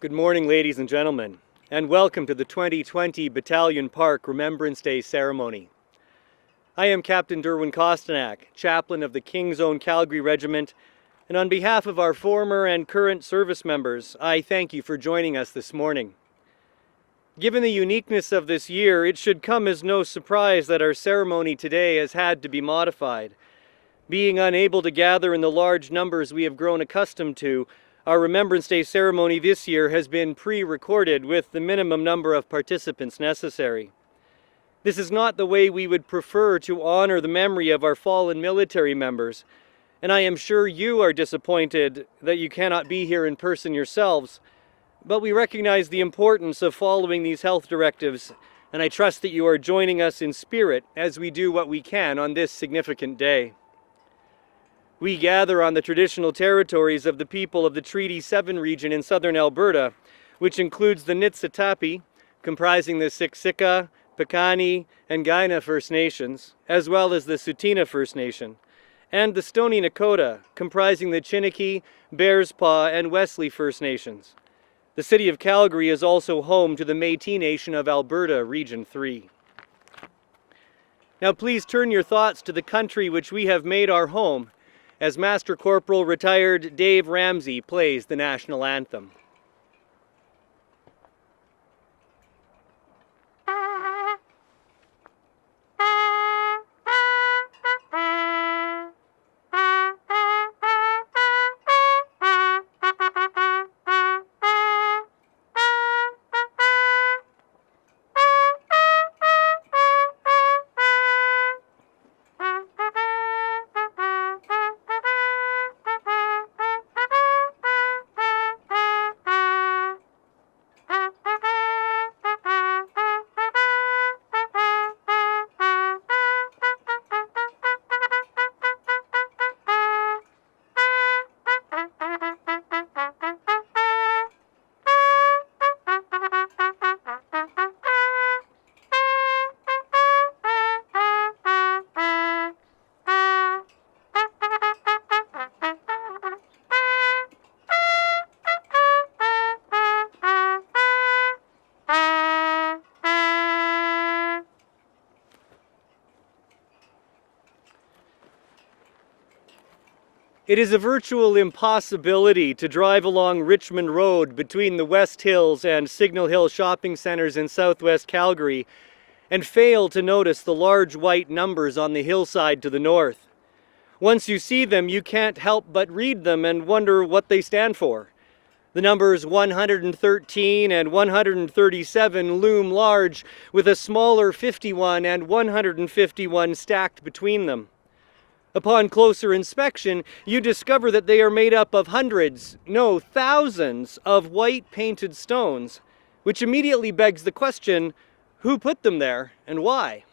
Good morning, ladies and gentlemen, and welcome to the 2020 Battalion Park Remembrance Day ceremony. I am Captain Derwin Kostanak, chaplain of the King's Own Calgary Regiment, and on behalf of our former and current service members, I thank you for joining us this morning. Given the uniqueness of this year, it should come as no surprise that our ceremony today has had to be modified. Being unable to gather in the large numbers we have grown accustomed to, our Remembrance Day ceremony this year has been pre-recorded with the minimum number of participants necessary. This is not the way we would prefer to honor the memory of our fallen military members, and I am sure you are disappointed that you cannot be here in person yourselves, but we recognize the importance of following these health directives, and I trust that you are joining us in spirit as we do what we can on this significant day. We gather on the traditional territories of the people of the Treaty 7 region in southern Alberta, which includes the Niitsitapi, comprising the Siksika, Piikani, and Kainai First Nations, as well as the Tsuut'ina First Nation, and the Stoney Nakoda, comprising the Chiniki, Bearspaw, and Wesley First Nations. The city of Calgary is also home to the Métis Nation of Alberta, Region 3. Now please turn your thoughts to the country which we have made our home, as Master Corporal retired Dave Ramsey plays the National Anthem. It is a virtual impossibility to drive along Richmond Road between the West Hills and Signal Hill shopping centers in southwest Calgary and fail to notice the large white numbers on the hillside to the north. Once you see them, you can't help but read them and wonder what they stand for. The numbers 113 and 137 loom large, with a smaller 51 and 151 stacked between them. Upon closer inspection, you discover that they are made up of hundreds, no, thousands of white painted stones, which immediately begs the question, who put them there and why?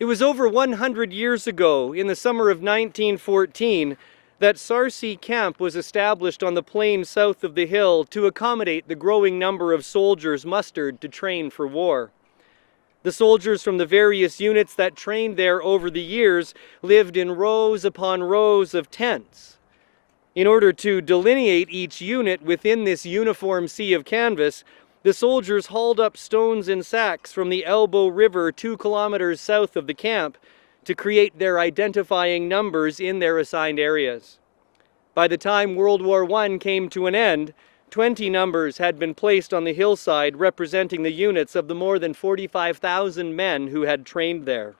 It was over 100 years ago, in the summer of 1914, that Sarcee Camp was established on the plain south of the hill to accommodate the growing number of soldiers mustered to train for war. The soldiers from the various units that trained there over the years lived in rows upon rows of tents. In order to delineate each unit within this uniform sea of canvas, the soldiers hauled up stones in sacks from the Elbow River 2 kilometers south of the camp to create their identifying numbers in their assigned areas. By the time World War I came to an end, 20 numbers had been placed on the hillside representing the units of the more than 45,000 men who had trained there.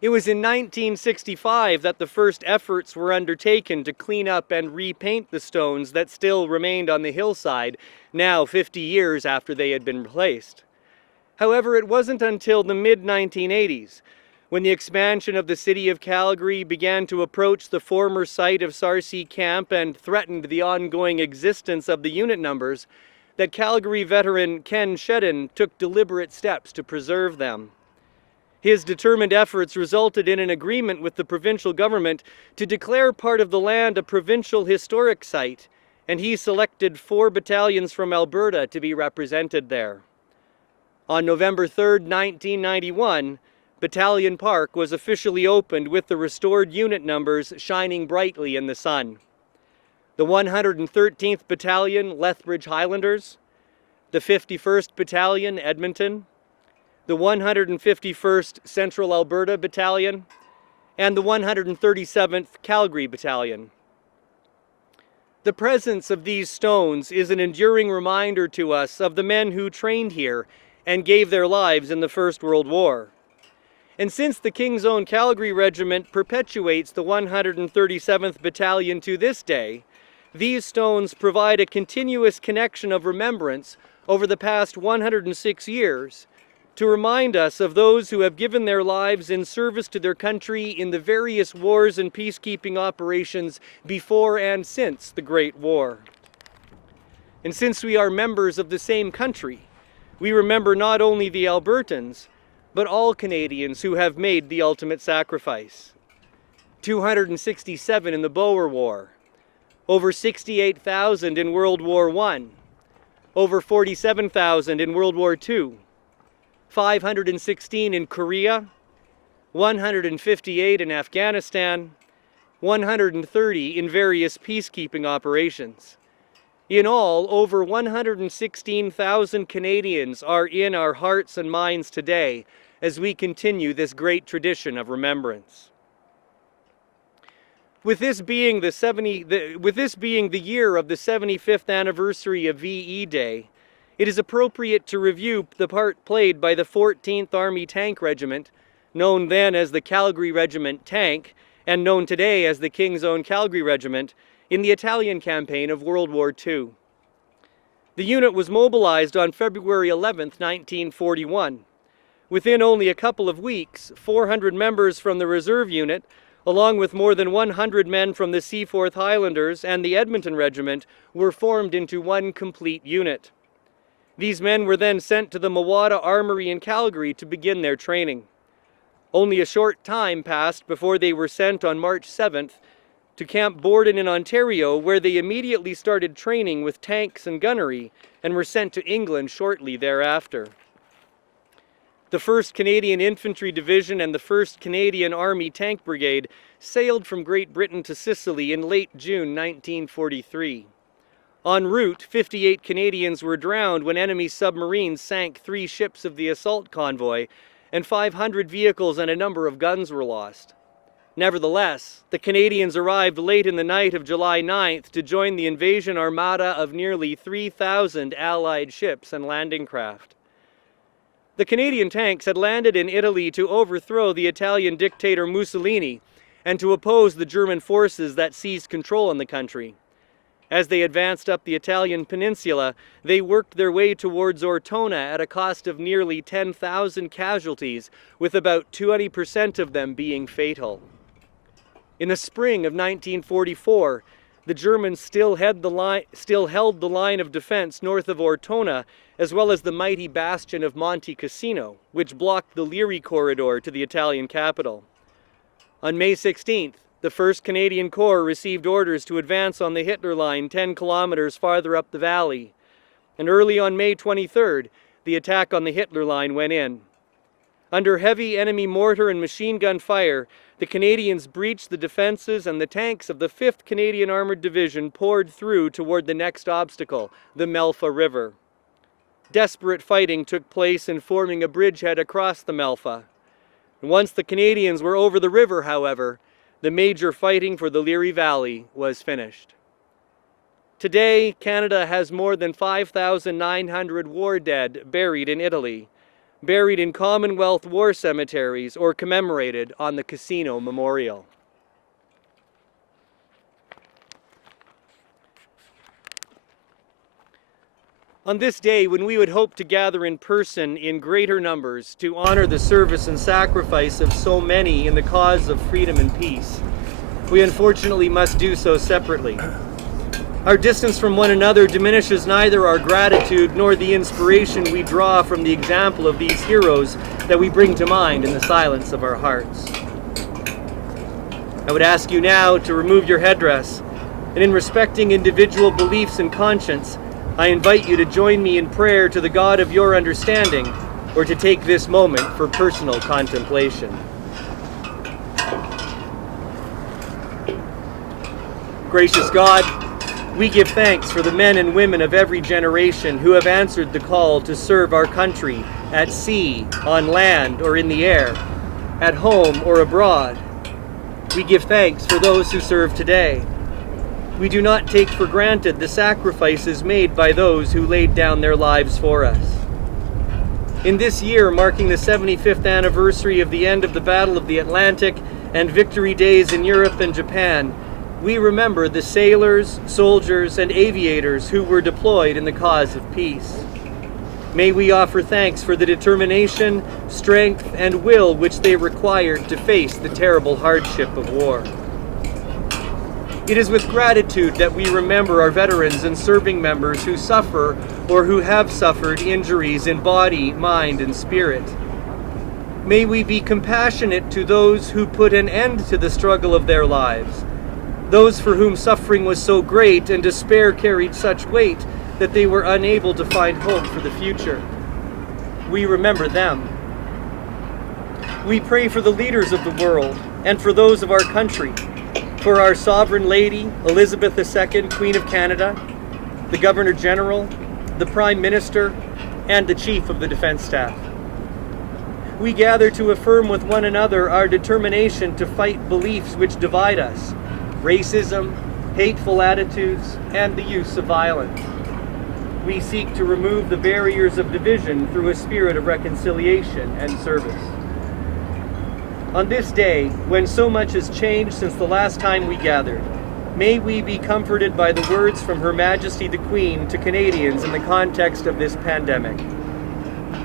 It was in 1965 that the first efforts were undertaken to clean up and repaint the stones that still remained on the hillside, now 50 years after they had been placed. However, it wasn't until the mid-1980s, when the expansion of the city of Calgary began to approach the former site of Sarcee Camp and threatened the ongoing existence of the unit numbers, that Calgary veteran Ken Shedden took deliberate steps to preserve them. His determined efforts resulted in an agreement with the provincial government to declare part of the land a provincial historic site, and he selected 4 battalions from Alberta to be represented there. On November 3, 1991, Battalion Park was officially opened with the restored unit numbers shining brightly in the sun. the 113th Battalion, Lethbridge Highlanders, the 51st Battalion, Edmonton, the 151st Central Alberta Battalion, and the 137th Calgary Battalion. The presence of these stones is an enduring reminder to us of the men who trained here and gave their lives in the First World War. And since the King's Own Calgary Regiment perpetuates the 137th Battalion to this day, these stones provide a continuous connection of remembrance over the past 106 years to remind us of those who have given their lives in service to their country in the various wars and peacekeeping operations before and since the Great War. And since we are members of the same country, we remember not only the Albertans, but all Canadians who have made the ultimate sacrifice. 267 in the Boer War, over 68,000 in World War I, over 47,000 in World War II, 516 in Korea, 158 in Afghanistan, 130 in various peacekeeping operations. In all, over 116,000 Canadians are in our hearts and minds today as we continue this great tradition of remembrance. With this being the year of the 75th anniversary of VE Day, it is appropriate to review the part played by the 14th Army Tank Regiment, known then as the Calgary Regiment Tank, and known today as the King's Own Calgary Regiment, in the Italian campaign of World War II. The unit was mobilized on February 11, 1941. Within only a couple of weeks, 400 members from the reserve unit, along with more than 100 men from the Seaforth Highlanders and the Edmonton Regiment, were formed into one complete unit. These men were then sent to the Mawada Armory in Calgary to begin their training. Only a short time passed before they were sent on March 7th to Camp Borden in Ontario, where they immediately started training with tanks and gunnery and were sent to England shortly thereafter. The 1st Canadian Infantry Division and the 1st Canadian Army Tank Brigade sailed from Great Britain to Sicily in late June 1943. En route, 58 Canadians were drowned when enemy submarines sank 3 ships of the assault convoy, and 500 vehicles and a number of guns were lost. Nevertheless, the Canadians arrived late in the night of July 9th to join the invasion armada of nearly 3,000 Allied ships and landing craft. The Canadian tanks had landed in Italy to overthrow the Italian dictator Mussolini and to oppose the German forces that seized control in the country. As they advanced up the Italian peninsula, they worked their way towards Ortona at a cost of nearly 10,000 casualties, with about 20% of them being fatal. In the spring of 1944, the Germans still held the line of defense north of Ortona, as well as the mighty bastion of Monte Cassino, which blocked the Leary corridor to the Italian capital. On May 16th, the 1st Canadian Corps received orders to advance on the Hitler Line 10 kilometers farther up the valley, and early on May 23rd, the attack on the Hitler Line went in. Under heavy enemy mortar and machine gun fire, the Canadians breached the defenses, and the tanks of the 5th Canadian Armored Division poured through toward the next obstacle, the Melfa River. Desperate fighting took place in forming a bridgehead across the Melfa. Once the Canadians were over the river, however, the major fighting for the Leary Valley was finished. Today, Canada has more than 5,900 war dead buried in Italy, buried in Commonwealth war cemeteries or commemorated on the Cassino Memorial. On this day, when we would hope to gather in person in greater numbers to honor the service and sacrifice of so many in the cause of freedom and peace, we unfortunately must do so separately. Our distance from one another diminishes neither our gratitude nor the inspiration we draw from the example of these heroes that we bring to mind in the silence of our hearts. I would ask you now to remove your headdress, and in respecting individual beliefs and conscience, I invite you to join me in prayer to the God of your understanding, or to take this moment for personal contemplation. Gracious God, We give thanks for the men and women of every generation who have answered the call to serve our country at sea, on land, or in the air, at home or abroad. We give thanks for those who serve today. We do not take for granted the sacrifices made by those who laid down their lives for us. In this year, marking the 75th anniversary of the end of the Battle of the Atlantic and Victory Days in Europe and Japan, we remember the sailors, soldiers, and aviators who were deployed in the cause of peace. May we offer thanks for the determination, strength, and will which they required to face the terrible hardship of war. It is with gratitude that we remember our veterans and serving members who suffer or who have suffered injuries in body, mind, and spirit. May we be compassionate to those who put an end to the struggle of their lives, those for whom suffering was so great and despair carried such weight that they were unable to find hope for the future. We remember them. We pray for the leaders of the world and for those of our country, for our Sovereign Lady, Elizabeth II, Queen of Canada, the Governor General, the Prime Minister, and the Chief of the Defense Staff. We gather to affirm with one another our determination to fight beliefs which divide us, racism, hateful attitudes, and the use of violence. We seek to remove the barriers of division through a spirit of reconciliation and service. On this day, when so much has changed since the last time we gathered, may we be comforted by the words from Her Majesty the Queen to Canadians in the context of this pandemic.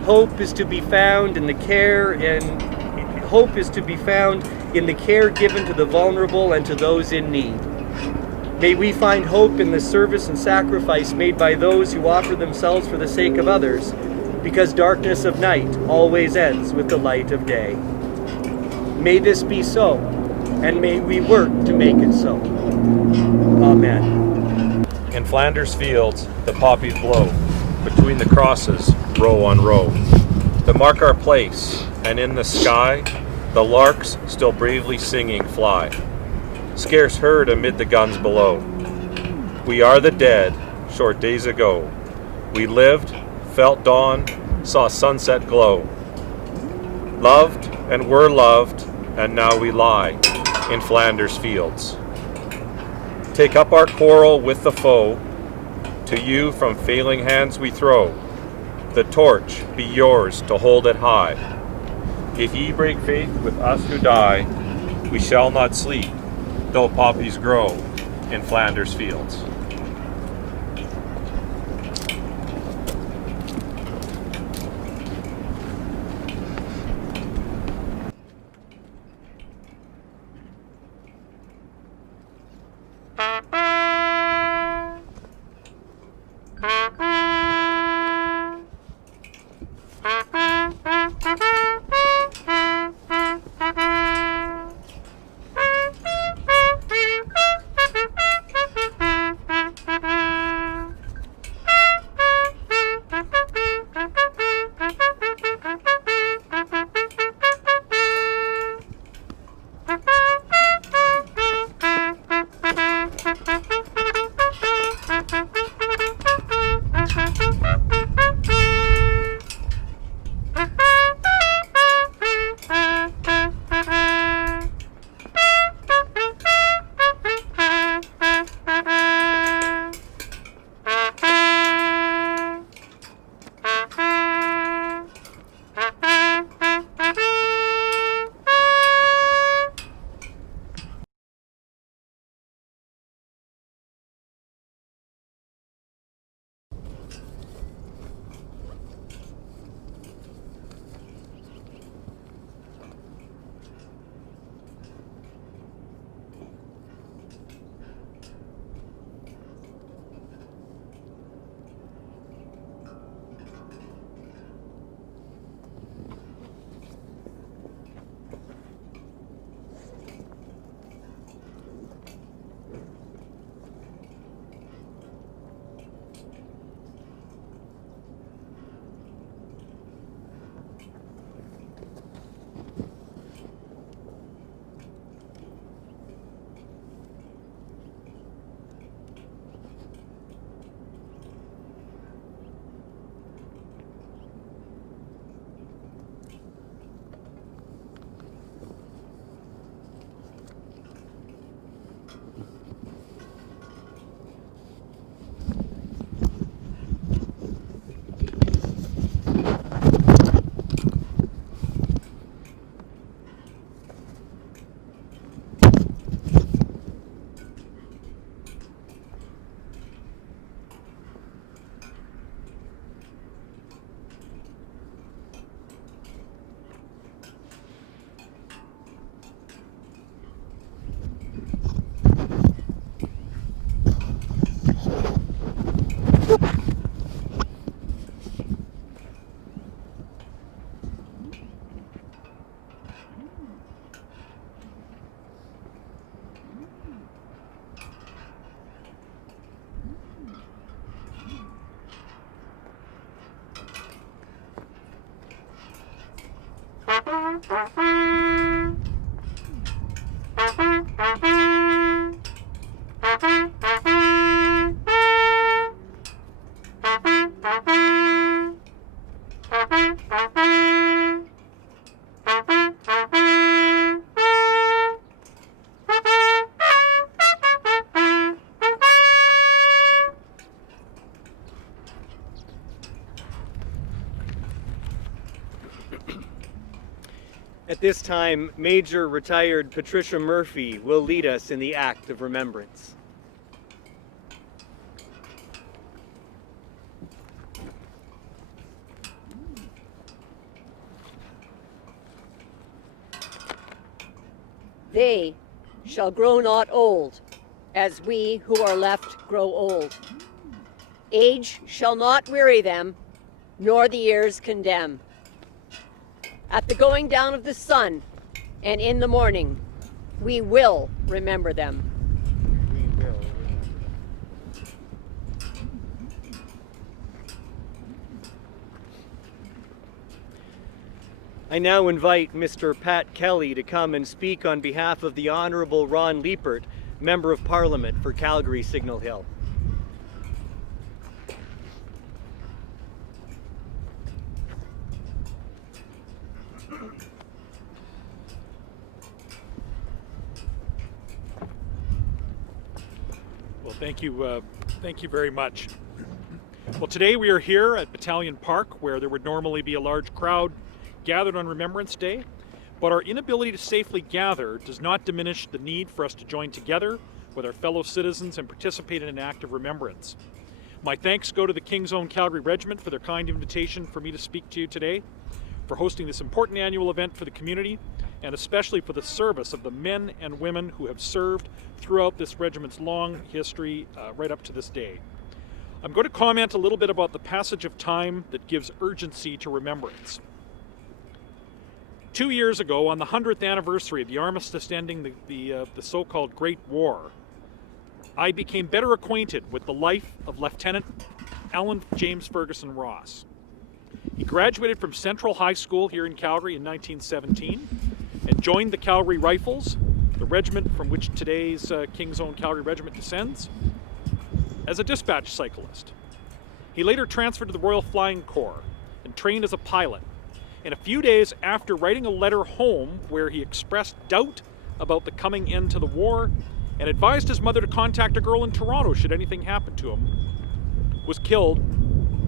Hope is to be found in the care given to the vulnerable and to those in need. May we find hope in the service and sacrifice made by those who offer themselves for the sake of others, because darkness of night always ends with the light of day. May this be so, and may we work to make it so. Amen. In Flanders fields, the poppies blow, between the crosses, row on row, to mark our place, and in the sky, the larks still bravely singing fly, scarce heard amid the guns below. We are the dead, short days ago. We lived, felt dawn, saw sunset glow, loved and were loved, and now we lie in Flanders fields. Take up our quarrel with the foe, to you from failing hands we throw. The torch be yours to hold it high. If ye break faith with us who die, we shall not sleep, though poppies grow in Flanders fields. At this time, Major retired Patricia Murphy will lead us in the act of remembrance. They shall grow not old, as we who are left grow old. Age shall not weary them, nor the years condemn. At the going down of the sun, and in the morning, we will remember them. I now invite Mr. Pat Kelly to come and speak on behalf of the Honourable Ron Liepert, Member of Parliament for Calgary Signal Hill. Well, thank you very much. Well, today we are here at Battalion Park, where there would normally be a large crowd gathered on Remembrance Day, but our inability to safely gather does not diminish the need for us to join together with our fellow citizens and participate in an act of remembrance. My thanks go to the King's Own Calgary Regiment for their kind invitation for me to speak to you today, for hosting this important annual event for the community, and especially for the service of the men and women who have served throughout this regiment's long history right up to this day. I'm going to comment a little bit about the passage of time that gives urgency to remembrance. 2 years ago, on the 100th anniversary of the armistice ending the so-called Great War, I became better acquainted with the life of Lieutenant Alan James Ferguson Ross. He graduated from Central High School here in Calgary in 1917 and joined the Calgary Rifles, the regiment from which today's King's Own Calgary Regiment descends, as a dispatch cyclist. He later transferred to the Royal Flying Corps and trained as a pilot. And a few days after writing a letter home where he expressed doubt about the coming end to the war and advised his mother to contact a girl in Toronto should anything happen to him, was killed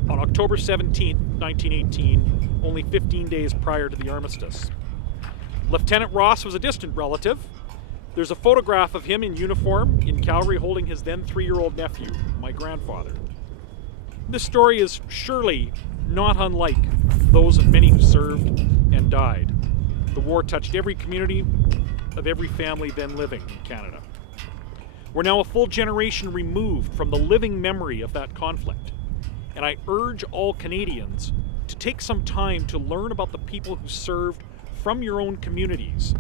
on October 17, 1918, only 15 days prior to the armistice. Lieutenant Ross was a distant relative. There's a photograph of him in uniform in Calgary holding his then 3-year-old nephew, my grandfather. This story is surely not unlike those of many who served and died. The war touched every community of every family then living in Canada. We're now a full generation removed from the living memory of that conflict, and I urge all Canadians to take some time to learn about the people who served from your own communities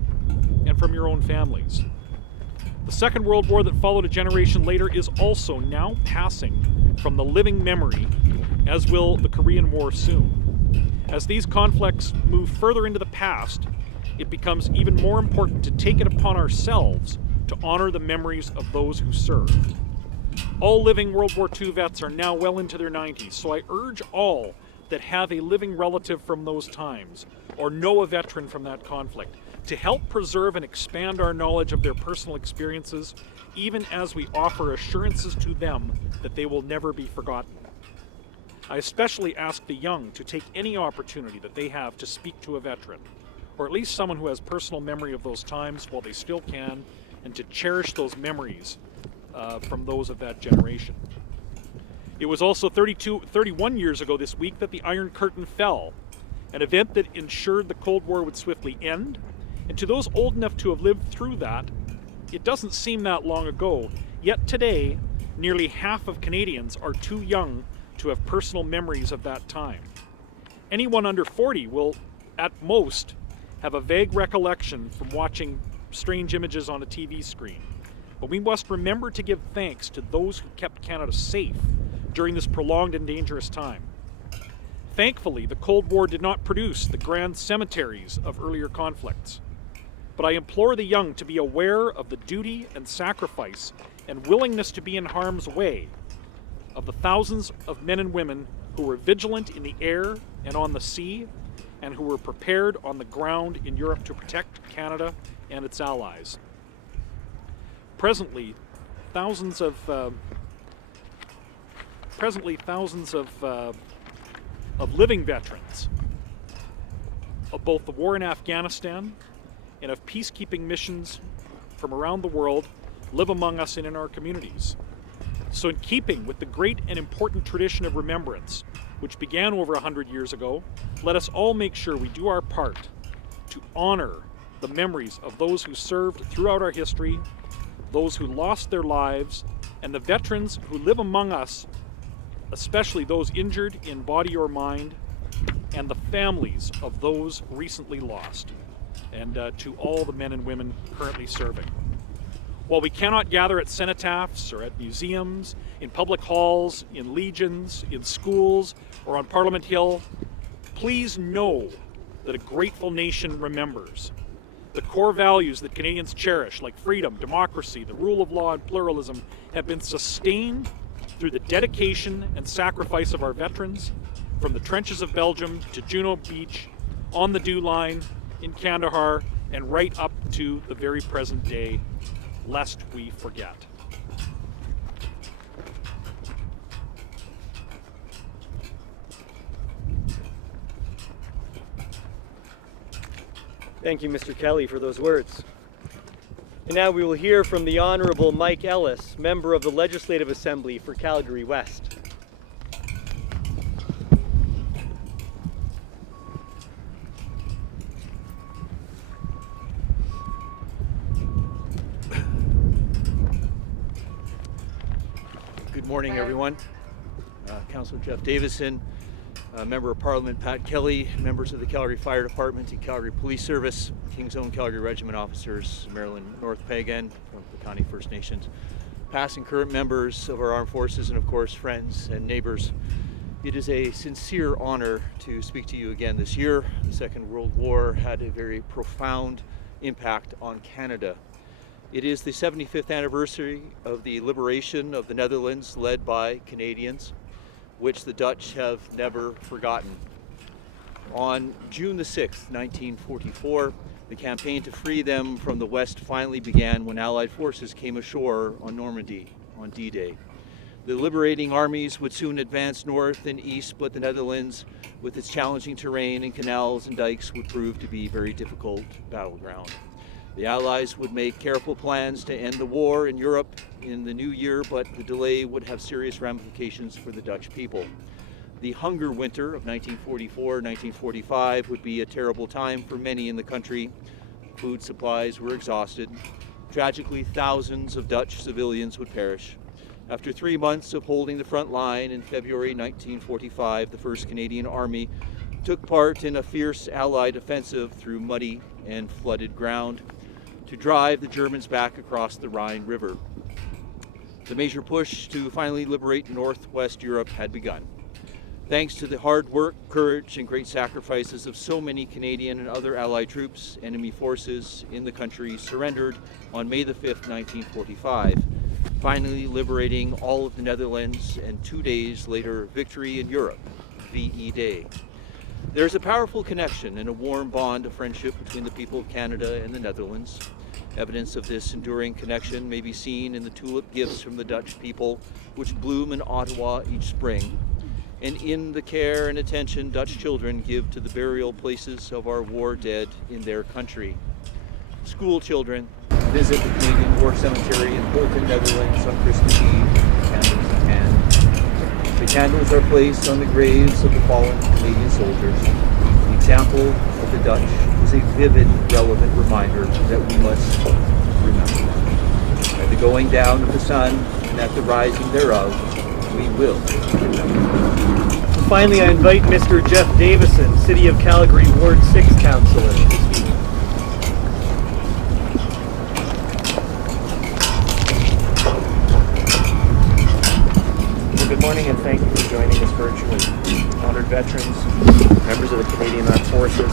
and from your own families. The Second World War that followed a generation later is also now passing from the living memory, as will the Korean War soon. As these conflicts move further into the past, it becomes even more important to take it upon ourselves to honor the memories of those who served. All living World War II vets are now well into their 90s, so I urge all that have a living relative from those times or know a veteran from that conflict to help preserve and expand our knowledge of their personal experiences, even as we offer assurances to them that they will never be forgotten. I especially ask the young to take any opportunity that they have to speak to a veteran, or at least someone who has personal memory of those times while they still can, and to cherish those memories from those of that generation. It was also 31 years ago this week that the Iron Curtain fell, an event that ensured the Cold War would swiftly end. And to those old enough to have lived through that, it doesn't seem that long ago, yet today, nearly half of Canadians are too young to have personal memories of that time. Anyone under 40 will, at most, have a vague recollection from watching strange images on a TV screen. But we must remember to give thanks to those who kept Canada safe during this prolonged and dangerous time. Thankfully, the Cold War did not produce the grand cemeteries of earlier conflicts. But I implore the young to be aware of the duty and sacrifice and willingness to be in harm's way of the thousands of men and women who were vigilant in the air and on the sea, and who were prepared on the ground in Europe to protect Canada and its allies. Presently, thousands of living veterans of both the war in Afghanistan and of peacekeeping missions from around the world live among us and in our communities. So in keeping with the great and important tradition of remembrance, which began over 100 years ago, let us all make sure we do our part to honor the memories of those who served throughout our history, those who lost their lives, and the veterans who live among us, especially those injured in body or mind, and the families of those recently lost, and to all the men and women currently serving. While we cannot gather at cenotaphs or at museums, in public halls, in legions, in schools, or on Parliament Hill, please know that a grateful nation remembers. The core values that Canadians cherish, like freedom, democracy, the rule of law, and pluralism, have been sustained through the dedication and sacrifice of our veterans, from the trenches of Belgium to Juno Beach, on the Dew Line, in Kandahar, and right up to the very present day, lest we forget. Thank you, Mr. Kelly, for those words. And now we will hear from the Honourable Mike Ellis, Member of the Legislative Assembly for Calgary West. Good morning, everyone. Councillor Jeff Davison, Member of Parliament Pat Kelly, members of the Calgary Fire Department and Calgary Police Service, King's Own Calgary Regiment officers, Maryland North Pagan from the County First Nations, past and current members of our armed forces, and of course friends and neighbors. It is a sincere honor to speak to you again this year. The Second World War had a very profound impact on Canada. It is the 75th anniversary of the liberation of the Netherlands, led by Canadians, which the Dutch have never forgotten. On June the 6th, 1944, the campaign to free them from the West finally began when Allied forces came ashore on Normandy on D-Day. The liberating armies would soon advance north and east, but the Netherlands, with its challenging terrain and canals and dikes, would prove to be a very difficult battleground. The Allies would make careful plans to end the war in Europe in the new year, but the delay would have serious ramifications for the Dutch people. The hunger winter of 1944-1945 would be a terrible time for many in the country. Food supplies were exhausted. Tragically, thousands of Dutch civilians would perish. After 3 months of holding the front line in February 1945, the 1st Canadian Army took part in a fierce Allied offensive through muddy and flooded ground to drive the Germans back across the Rhine River. The major push to finally liberate Northwest Europe had begun. Thanks to the hard work, courage, and great sacrifices of so many Canadian and other Allied troops, enemy forces in the country surrendered on May the 5th, 1945, finally liberating all of the Netherlands, and 2 days later, victory in Europe, VE Day. There's a powerful connection and a warm bond of friendship between the people of Canada and the Netherlands. Evidence of this enduring connection may be seen in the tulip gifts from the Dutch people, which bloom in Ottawa each spring, and in the care and attention Dutch children give to the burial places of our war dead in their country. School children visit the Canadian War Cemetery in Bolton, Netherlands on Christmas Eve, candles in hand. The candles are placed on the graves of the fallen Canadian soldiers. The example of the Dutch is a vivid, relevant reminder that we must remember. At the going down of the sun and at the rising thereof, we will remember. Finally, I invite Mr. Jeff Davison, City of Calgary Ward 6 Councillor, to speak. Well, good morning and thank for joining us virtually. Honored veterans, members of the Canadian Armed Forces,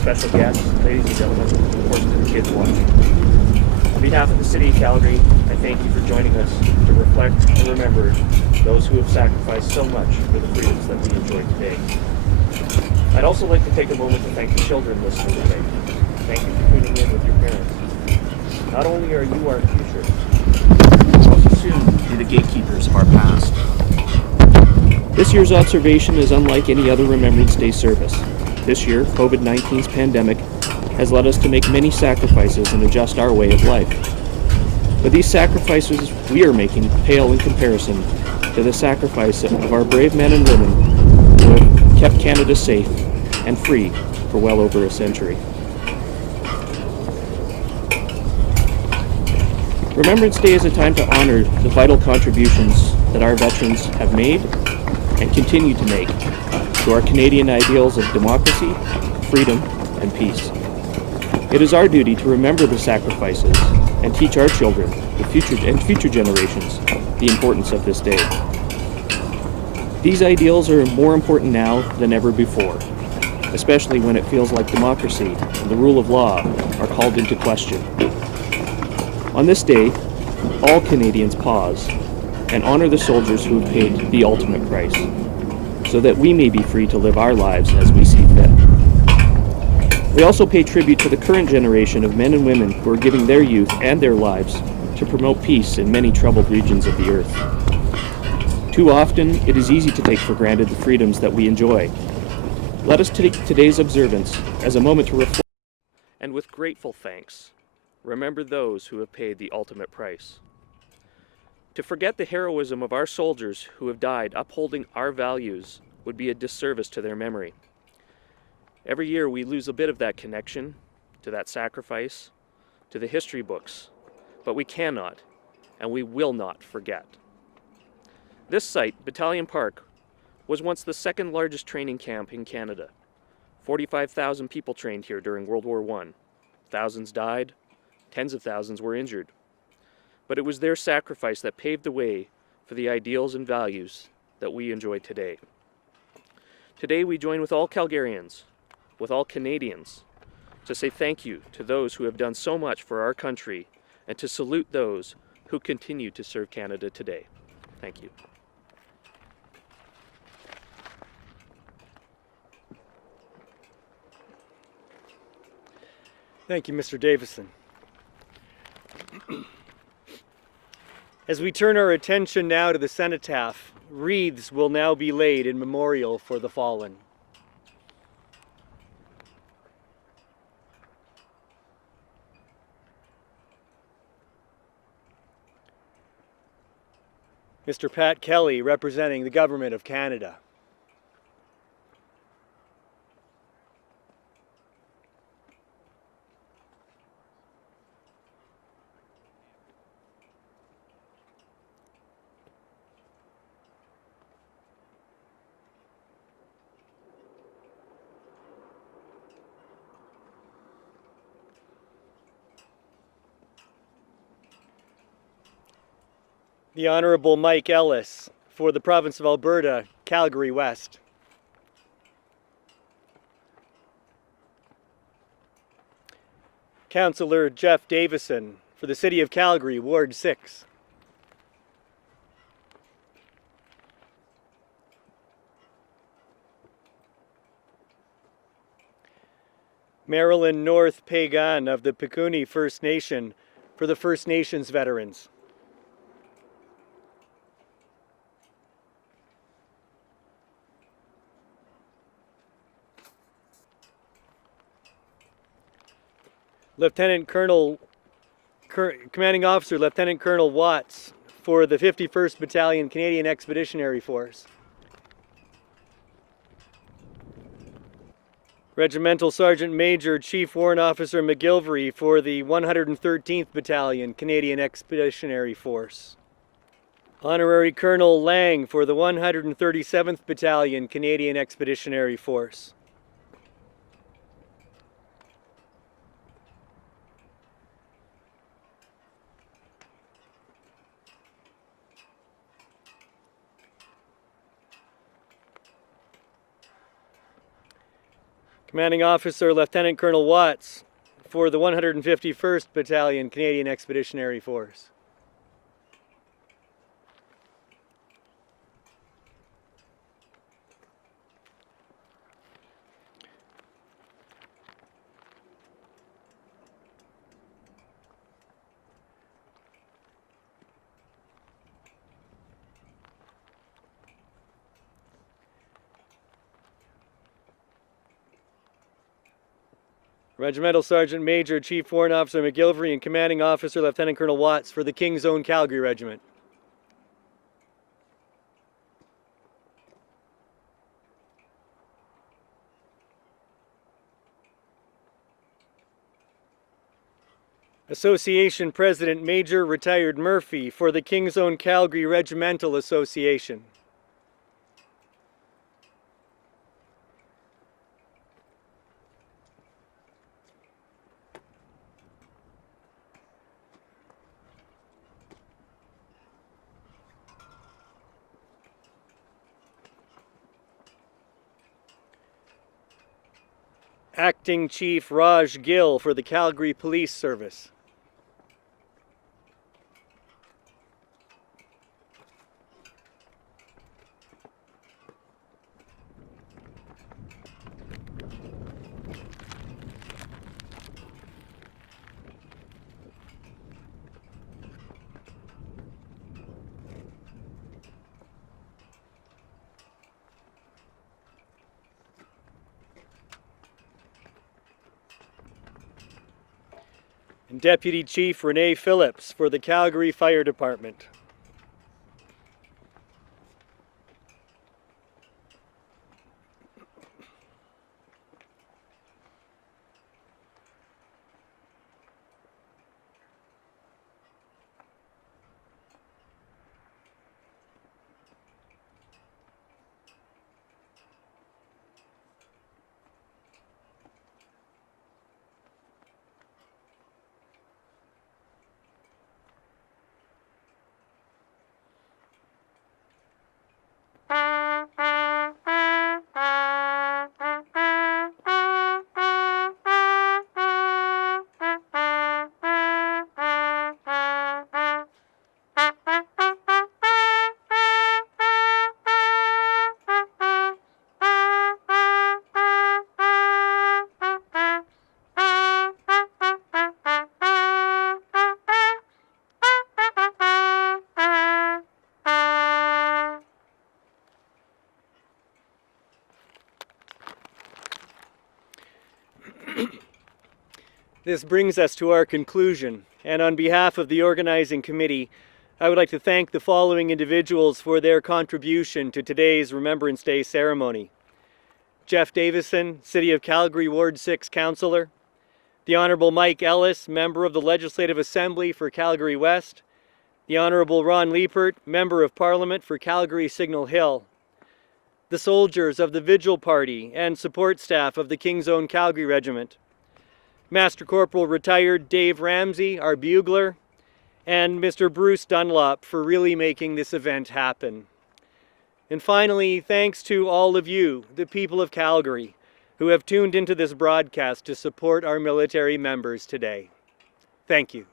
special guests, ladies and gentlemen, and of course to the kids watching. On behalf of the City of Calgary, I thank you for joining us to reflect and remember those who have sacrificed so much for the freedoms that we enjoy today. I'd also like to take a moment to thank the children listening today. Thank you for tuning in with your parents. Not only are you our future, but also soon be the gatekeepers of our past. This year's observation is unlike any other Remembrance Day service. This year, COVID-19's pandemic has led us to make many sacrifices and adjust our way of life. But these sacrifices we are making pale in comparison to the sacrifice of our brave men and women who have kept Canada safe and free for well over a century. Remembrance Day is a time to honor the vital contributions that our veterans have made and continue to make to our Canadian ideals of democracy, freedom, and peace. It is our duty to remember the sacrifices and teach our children, future generations, the importance of this day. These ideals are more important now than ever before, especially when it feels like democracy and the rule of law are called into question. On this day, all Canadians pause and honor the soldiers who have paid the ultimate price, so that we may be free to live our lives as we see fit. We also pay tribute to the current generation of men and women who are giving their youth and their lives to promote peace in many troubled regions of the earth. Too often, it is easy to take for granted the freedoms that we enjoy. Let us take today's observance as a moment to reflect, and with grateful thanks, remember those who have paid the ultimate price. To forget the heroism of our soldiers who have died upholding our values would be a disservice to their memory. Every year we lose a bit of that connection, to that sacrifice, to the history books, but we cannot and we will not forget. This site, Battalion Park, was once the second largest training camp in Canada. 45,000 people trained here during World War I. Thousands died, tens of thousands were injured. But it was their sacrifice that paved the way for the ideals and values that we enjoy today. Today we join with all Calgarians, with all Canadians, to say thank you to those who have done so much for our country and to salute those who continue to serve Canada today. Thank you. Thank you, Mr. Davison. As we turn our attention now to the cenotaph, wreaths will now be laid in memorial for the fallen. Mr. Pat Kelly, representing the Government of Canada. The Honourable Mike Ellis, for the Province of Alberta, Calgary West. Councillor Jeff Davison, for the City of Calgary, Ward 6. Marilyn North Pagan of the Pikuni First Nation, for the First Nations veterans. Commanding Officer Lieutenant Colonel Watts, for the 51st Battalion Canadian Expeditionary Force. Regimental Sergeant Major Chief Warrant Officer McGilvery, for the 113th Battalion Canadian Expeditionary Force. Honorary Colonel Lang, for the 137th Battalion Canadian Expeditionary Force. Commanding Officer Lieutenant Colonel Watts for the 151st Battalion, Canadian Expeditionary Force. Regimental Sergeant Major Chief Warrant Officer McGilvery and Commanding Officer Lieutenant Colonel Watts for the King's Own Calgary Regiment. Association President Major Retired Murphy for the King's Own Calgary Regimental Association. Acting Chief Raj Gill for the Calgary Police Service. And Deputy Chief Renee Phillips for the Calgary Fire Department. This brings us to our conclusion, and on behalf of the organizing committee, I would like to thank the following individuals for their contribution to today's Remembrance Day ceremony. Jeff Davison, City of Calgary Ward 6 Councillor, the Honourable Mike Ellis, Member of the Legislative Assembly for Calgary West, the Honourable Ron Liepert, Member of Parliament for Calgary Signal Hill, the soldiers of the Vigil Party and support staff of the King's Own Calgary Regiment, Master Corporal Retired Dave Ramsey, our bugler, and Mr. Bruce Dunlop for really making this event happen. And finally, thanks to all of you, the people of Calgary, who have tuned into this broadcast to support our military members today. Thank you.